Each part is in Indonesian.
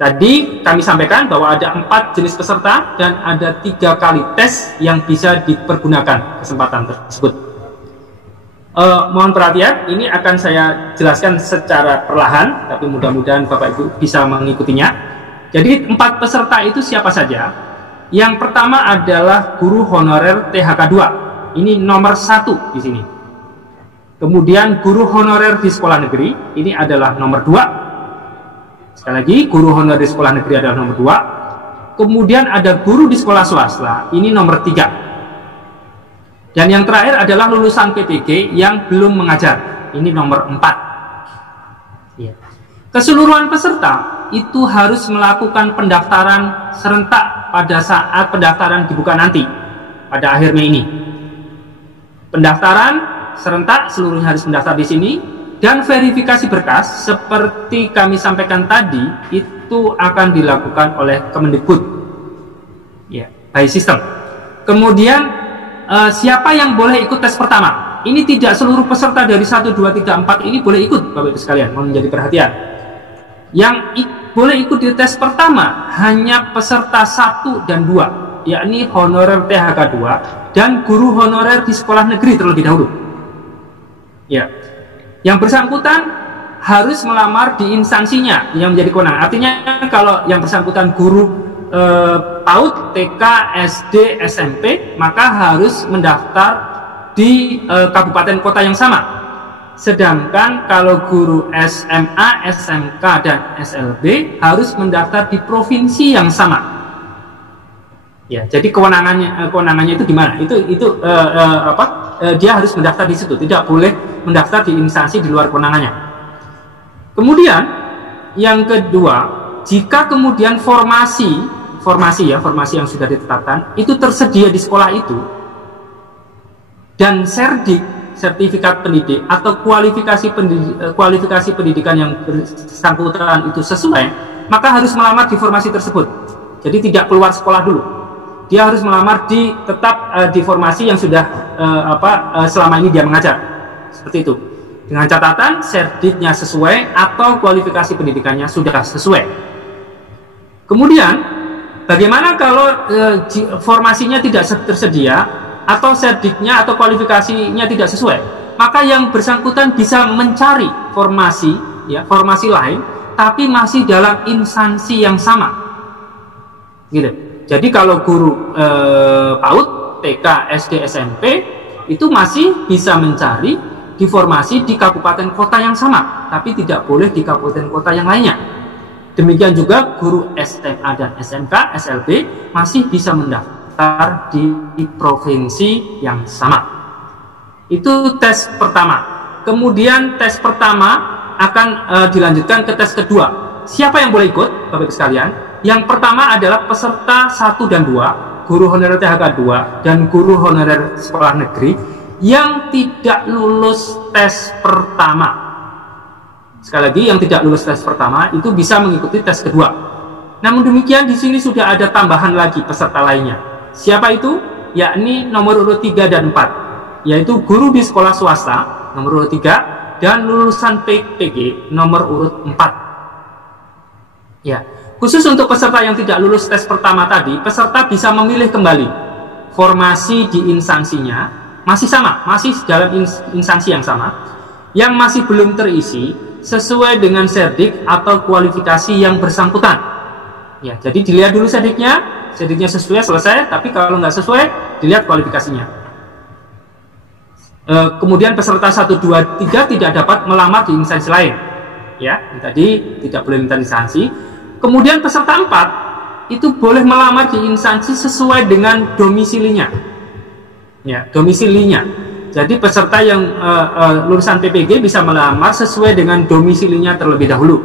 Tadi kami sampaikan bahwa ada 4 jenis peserta dan ada 3 kali tes yang bisa dipergunakan kesempatan tersebut. Mohon perhatian, ini akan saya jelaskan secara perlahan, tapi mudah-mudahan Bapak Ibu bisa mengikutinya. Jadi 4 peserta itu siapa saja? Yang pertama adalah guru honorer THK 2. Ini nomor 1 di sini. Kemudian guru honorer di sekolah negeri, ini adalah nomor 2. Sekali lagi, guru honorer di sekolah negeri adalah nomor 2. Kemudian ada guru di sekolah swasta, ini nomor 3. Dan yang terakhir adalah lulusan PPG yang belum mengajar, ini nomor 4. Ya. Keseluruhan peserta itu harus melakukan pendaftaran serentak pada saat pendaftaran dibuka nanti, pada akhir Mei ini. Pendaftaran serentak, seluruhnya harus mendaftar di sini. Dan verifikasi berkas seperti kami sampaikan tadi itu akan dilakukan oleh Kemendikbud, ya, by system. Kemudian siapa yang boleh ikut tes pertama? Ini tidak seluruh peserta dari 1, 2, 3, 4 ini boleh ikut, Bapak Ibu sekalian, mohon menjadi perhatian. Yang boleh ikut di tes pertama hanya peserta 1 dan 2, yakni honorer THK 2 dan guru honorer di sekolah negeri terlebih dahulu. Ya. Yang bersangkutan harus melamar di instansinya yang menjadi kewenangan. Artinya kalau yang bersangkutan guru PAUD, TK, SD, SMP, maka harus mendaftar di kabupaten kota yang sama. Sedangkan kalau guru SMA, SMK, dan SLB harus mendaftar di provinsi yang sama. Ya, jadi kewenangannya itu di mana? Dia harus mendaftar di situ, tidak boleh mendaftar di instansi di luar kewenangannya. Kemudian yang kedua, jika kemudian formasi yang sudah ditetapkan itu tersedia di sekolah itu dan serdik, sertifikat pendidik atau kualifikasi pendidikan yang bersangkutan itu sesuai, maka harus melamar di formasi tersebut. Jadi tidak keluar sekolah dulu. Dia harus melamar tetap di formasi yang sudah selama ini dia mengajar. Seperti itu. Dengan catatan serdiknya sesuai atau kualifikasi pendidikannya sudah sesuai. Kemudian, bagaimana kalau formasinya tidak tersedia atau serdiknya atau kualifikasinya tidak sesuai? Maka yang bersangkutan bisa mencari formasi lain, tapi masih dalam instansi yang sama. Gitu. Jadi kalau guru PAUD, TK, SD, SMP itu masih bisa mencari di formasi di kabupaten kota yang sama, tapi tidak boleh di kabupaten kota yang lainnya. Demikian juga guru SMA dan SMK, SLB masih bisa mendaftar di provinsi yang sama. Itu tes pertama. Kemudian tes pertama akan dilanjutkan ke tes kedua. Siapa yang boleh ikut, Bapak Ibu sekalian? Yang pertama adalah peserta 1 dan 2, guru honorer THK 2 dan guru honorer sekolah negeri yang tidak lulus tes pertama. Sekali lagi, yang tidak lulus tes pertama itu bisa mengikuti tes kedua. Namun demikian di sini sudah ada tambahan lagi peserta lainnya. Siapa itu? Yakni nomor urut 3 dan 4, yaitu guru di sekolah swasta nomor urut 3 dan lulusan PPG nomor urut 4. Ya. Khusus untuk peserta yang tidak lulus tes pertama tadi, peserta bisa memilih kembali formasi di instansinya, masih sama, masih dalam instansi yang sama, yang masih belum terisi sesuai dengan serdik atau kualifikasi yang bersangkutan. Ya, jadi dilihat dulu serdiknya sesuai, selesai, tapi kalau nggak sesuai, dilihat kualifikasinya. Kemudian peserta 1, 2, 3 tidak dapat melamar di instansi lain. Ya, tadi tidak boleh minta instansi. Kemudian peserta 4 itu boleh melamar di instansi sesuai dengan domisilinya. Ya, domisilinya. Jadi peserta yang lulusan PPG bisa melamar sesuai dengan domisilinya terlebih dahulu.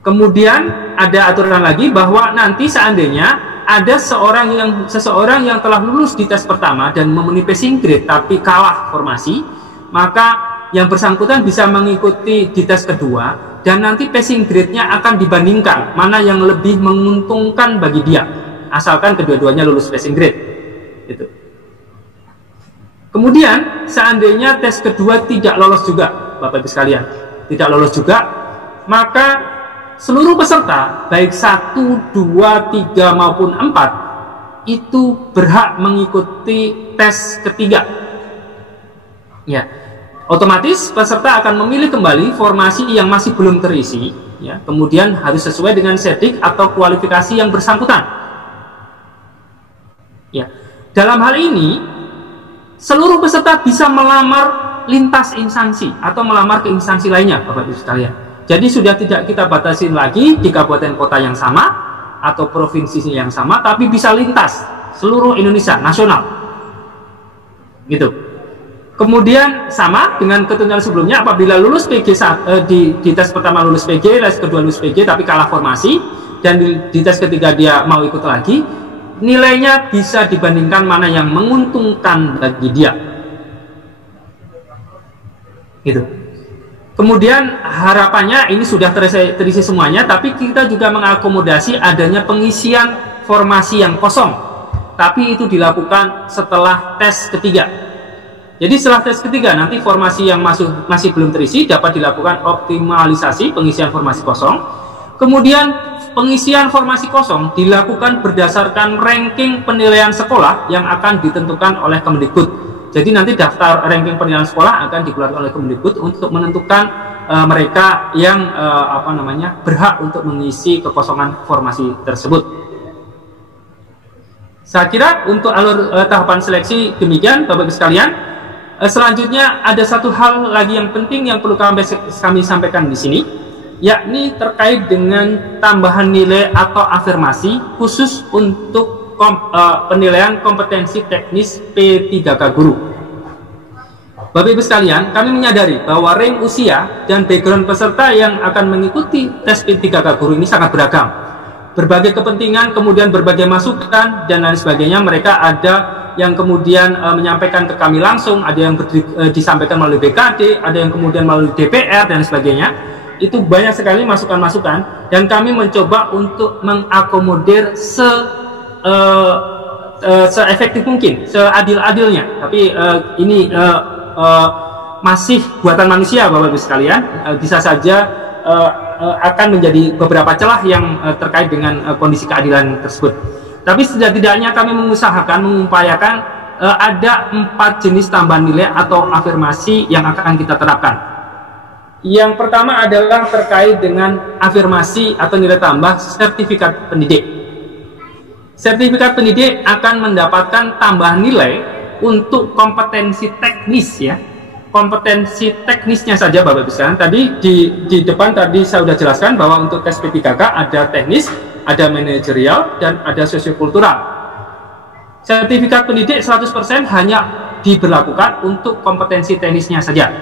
Kemudian ada aturan lagi bahwa nanti seandainya ada seseorang yang telah lulus di tes pertama dan memenuhi passing grade tapi kalah formasi, maka yang bersangkutan bisa mengikuti di tes kedua. Dan nanti passing grade-nya akan dibandingkan mana yang lebih menguntungkan bagi dia, asalkan kedua-duanya lulus passing grade. Gitu. Kemudian seandainya tes kedua tidak lolos juga, Bapak Ibu sekalian, tidak lolos juga, maka seluruh peserta, baik 1, 2, 3 maupun 4, itu berhak mengikuti tes ketiga. Ya, otomatis peserta akan memilih kembali formasi yang masih belum terisi, ya, kemudian harus sesuai dengan sedik atau kualifikasi yang bersangkutan. Ya, dalam hal ini seluruh peserta bisa melamar lintas instansi atau melamar ke instansi lainnya, Bapak Ibu sekalian. Jadi sudah tidak kita batasin lagi di kabupaten kota yang sama atau provinsi yang sama, tapi bisa lintas seluruh Indonesia, nasional. Gitu. Kemudian sama dengan ketentuan sebelumnya, apabila lulus PG di tes pertama lulus PG, tes kedua lulus PG tapi kalah formasi, dan di tes ketiga dia mau ikut lagi, nilainya bisa dibandingkan mana yang menguntungkan bagi dia. Gitu. Kemudian harapannya ini sudah terisi semuanya, tapi kita juga mengakomodasi adanya pengisian formasi yang kosong, tapi itu dilakukan setelah tes ketiga. Jadi setelah tes ketiga nanti formasi yang masih belum terisi dapat dilakukan optimalisasi pengisian formasi kosong. Kemudian pengisian formasi kosong dilakukan berdasarkan ranking penilaian sekolah yang akan ditentukan oleh Kemendikbud. Jadi nanti daftar ranking penilaian sekolah akan dikeluarkan oleh Kemendikbud untuk menentukan mereka yang berhak untuk mengisi kekosongan formasi tersebut. Saya kira untuk alur tahapan seleksi demikian, Bapak Ibu sekalian. Selanjutnya ada satu hal lagi yang penting yang perlu kami sampaikan di sini, yakni terkait dengan tambahan nilai atau afirmasi khusus untuk penilaian kompetensi teknis P3K guru. Bapak Ibu sekalian, kami menyadari bahwa range usia dan background peserta yang akan mengikuti tes P3K guru ini sangat beragam. Berbagai kepentingan, kemudian berbagai masukan dan lain sebagainya. Mereka ada yang kemudian menyampaikan ke kami langsung, ada yang disampaikan melalui BKD, ada yang kemudian melalui DPR dan sebagainya. Itu banyak sekali masukan-masukan, dan kami mencoba untuk mengakomodir se-efektif mungkin, seadil-adilnya. Tapi ini masih buatan manusia, Bapak Ibu sekalian. Bisa saja akan menjadi beberapa celah yang terkait dengan kondisi keadilan tersebut. Tapi setidak-tidaknya kami mengupayakan ada 4 jenis tambahan nilai atau afirmasi yang akan kita terapkan. Yang pertama adalah terkait dengan afirmasi atau nilai tambah sertifikat pendidik. Sertifikat pendidik akan mendapatkan tambahan nilai untuk kompetensi teknis, ya. Kompetensi teknisnya saja, Bapak Ibu sekalian. Tadi di depan tadi saya sudah jelaskan bahwa untuk tes P3K ada teknis, ada manajerial, dan ada sosiokultural. Sertifikat pendidik 100% hanya diberlakukan untuk kompetensi teknisnya saja.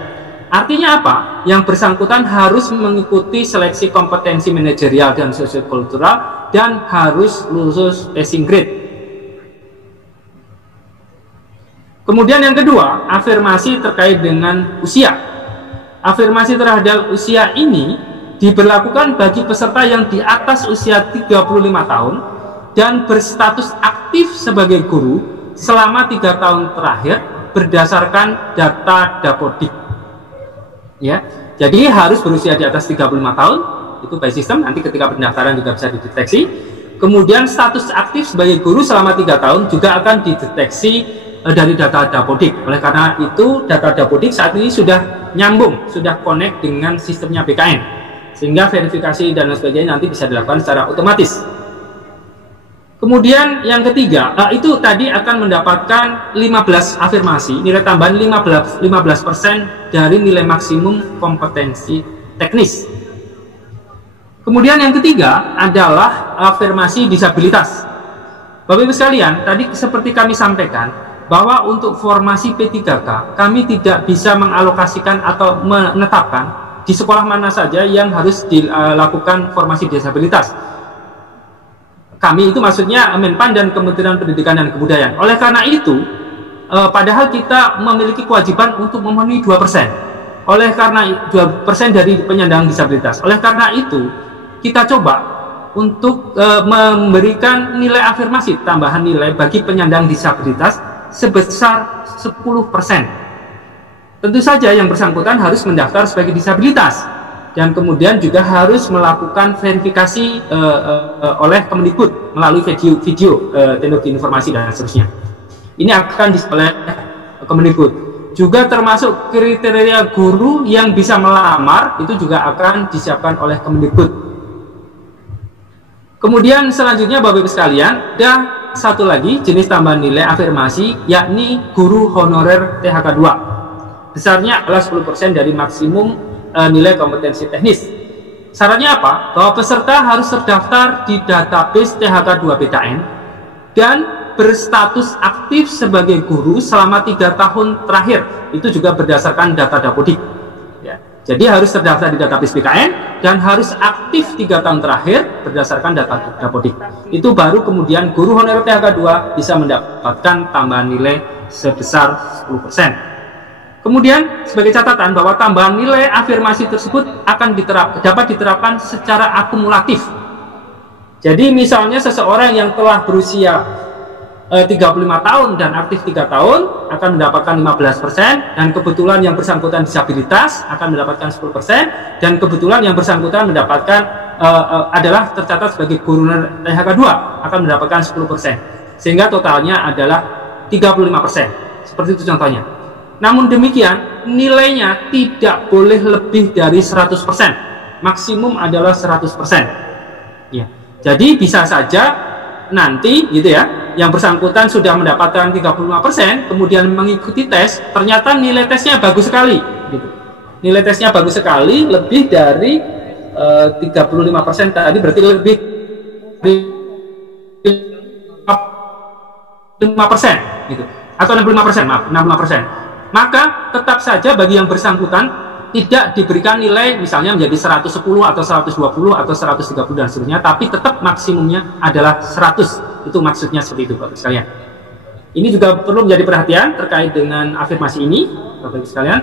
Artinya apa? Yang bersangkutan harus mengikuti seleksi kompetensi manajerial dan sosiokultural dan harus lulus passing grade. Kemudian yang kedua, afirmasi terkait dengan usia. Afirmasi terhadap usia ini diberlakukan bagi peserta yang di atas usia 35 tahun dan berstatus aktif sebagai guru selama 3 tahun terakhir berdasarkan data Dapodik. Ya, jadi harus berusia di atas 35 tahun, itu by sistem, nanti ketika pendaftaran juga bisa dideteksi. Kemudian status aktif sebagai guru selama 3 tahun juga akan dideteksi dari data Dapodik. Oleh karena itu data Dapodik saat ini sudah nyambung, sudah connect dengan sistemnya BKN, sehingga verifikasi dan lain sebagainya nanti bisa dilakukan secara otomatis. Kemudian yang ketiga, itu tadi akan mendapatkan 15 afirmasi, nilai tambahan 15% dari nilai maksimum kompetensi teknis. Kemudian yang ketiga adalah afirmasi disabilitas. Bapak Ibu sekalian, tadi seperti kami sampaikan bahwa untuk formasi P3K kami tidak bisa mengalokasikan atau menetapkan di sekolah mana saja yang harus dilakukan formasi disabilitas. Kami itu maksudnya Menpan dan Kementerian Pendidikan dan Kebudayaan. Oleh karena itu, padahal kita memiliki kewajiban untuk memenuhi 2%. Oleh karena 2% dari penyandang disabilitas. Oleh karena itu, kita coba untuk memberikan nilai afirmasi tambahan nilai bagi penyandang disabilitas sebesar 10%. Tentu saja yang bersangkutan harus mendaftar sebagai disabilitas. dan kemudian juga harus melakukan verifikasi oleh Kemendikbud melalui video teknologi informasi dan seterusnya. Ini akan oleh Kemendikbud. Juga termasuk kriteria guru yang bisa melamar itu juga akan disiapkan oleh Kemendikbud. Kemudian selanjutnya Bapak Ibu sekalian, ada satu lagi jenis tambahan nilai afirmasi, yakni guru honorer THK 2. Besarnya adalah 10% dari maksimum nilai kompetensi teknis. Syaratnya apa? Bahwa peserta harus terdaftar di database THK 2 BKN dan berstatus aktif sebagai guru selama 3 tahun terakhir. Itu juga berdasarkan data Dapodik. Ya. Jadi harus terdaftar di database BKN dan harus aktif 3 tahun terakhir berdasarkan data Dapodik. Itu baru kemudian guru honorer THK 2 bisa mendapatkan tambahan nilai sebesar 10%. Kemudian sebagai catatan bahwa tambahan nilai afirmasi tersebut akan dapat diterapkan secara akumulatif. Jadi misalnya seseorang yang telah berusia 35 tahun dan aktif 3 tahun akan mendapatkan 15%, dan kebetulan yang bersangkutan disabilitas akan mendapatkan 10%, dan kebetulan yang bersangkutan mendapatkan adalah tercatat sebagai guru THK 2 akan mendapatkan 10%, sehingga totalnya adalah 35%. Seperti itu contohnya. Namun demikian, nilainya tidak boleh lebih dari 100%. Maksimum adalah 100%. Ya. Jadi bisa saja nanti gitu ya, yang bersangkutan sudah mendapatkan 35%, kemudian mengikuti tes, ternyata nilai tesnya bagus sekali gitu. Nilai tesnya bagus sekali, lebih dari 35% tadi, berarti lebih dari 5% gitu. Atau 65%, maaf, 65%. Maka tetap saja bagi yang bersangkutan tidak diberikan nilai misalnya menjadi 110 atau 120 atau 130 dan seterusnya, tapi tetap maksimumnya adalah 100. Itu maksudnya seperti itu Bapak sekalian. Ini juga perlu menjadi perhatian terkait dengan afirmasi ini Bapak Ibu sekalian.